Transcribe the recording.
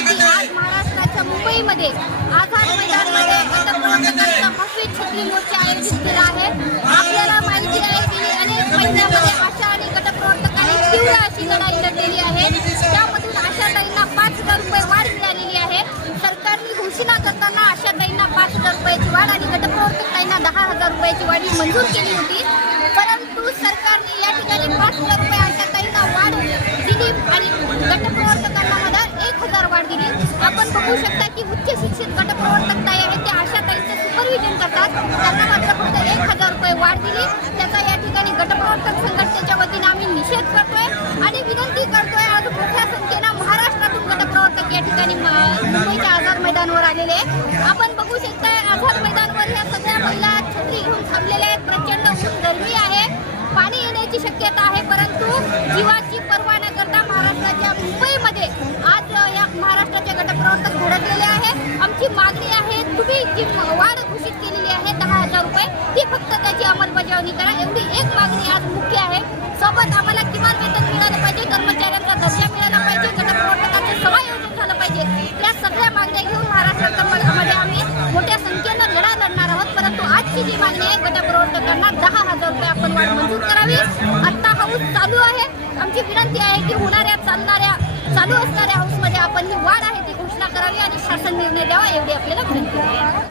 महाराष्ट्राच्या मुंबईमध्ये आझाद मैदानमध्ये पत्रकारांचा भव्य छत्री मोर्चा आयोजित केला आहे. आपल्याला माहिती आहे की अनेक महिन्यामध्ये आशा आणि गटप्रवर्तकांनी तीव्र अशी लढाई लढलेली आहे. त्यामधून आशाताईंना पाच हजार रुपये वाढ मिळालेली आहे. सरकारने घोषणा करताना आशाताईंना पाच हजार रुपयाची वाढ आणि गटप्रवर्तकांना दहा हजार रुपयाची वाढी मंजूर केली होती. परंतु सरकारने या ठिकाणी पाच हजार बघू शकता की उच्च शिक्षित गटप्रवर्तक ताई आहेत ते आशाताईंचं सुपरविजन करतात. त्यांना मात्र फक्त एक हजार रुपये वाढ दिली. त्याचा या ठिकाणी गटप्रवर्तक संघटनेच्या वतीने आम्ही निषेध करतोय आणि विनंती करतोय. आज मोठ्या संख्येनं महाराष्ट्रातून गटप्रवर्तक या ठिकाणी मुंबईच्या आझाद मैदानावर आलेले आहे. आपण बघू शकता आझाद मैदानावर ह्या सगळ्या महिला छत्री घेऊन थांबलेल्या आहेत. प्रचंड ऊन गरमी आहे. पाणी येण्याची शक्यता आहे परंतु जीवाची पर्वा न करता महाराष्ट्राच्या मुंबईमध्ये आज या महाराष्ट्राच्या गटप्रवर्तक जी मागणी आहे तुम्ही जी वाढ घोषित केलेली आहे दहा हजार रुपये ती फक्त त्याची अंमलबजावणी करा. एवढी एक मागणी आज मुख्य आहे. सोबत आम्हाला किमान वेतन मिळालं पाहिजे कर्मचाऱ्यांचा दर्जा मिळाला पाहिजे गटप्रवर्तकांचं समायोजन झालं पाहिजे. या सगळ्या मागण्या घेऊन महाराष्ट्रामध्ये आम्ही मोठ्या संख्येनं लढा लढणार आहोत. परंतु आजची जी मागणी आहे गटप्रवर्तकांना दहा हजार रुपये आपण वाढ मंजूर करावी. आत्ता हाऊस चालू आहे. आमची विनंती आहे की होणाऱ्या चालणाऱ्या चालू असणाऱ्या हाऊसमध्ये आपण ही वाढ आहे ती घोषणा करावी. शासन निर्णय द्यावा एवढी आपल्याला विनंती आहे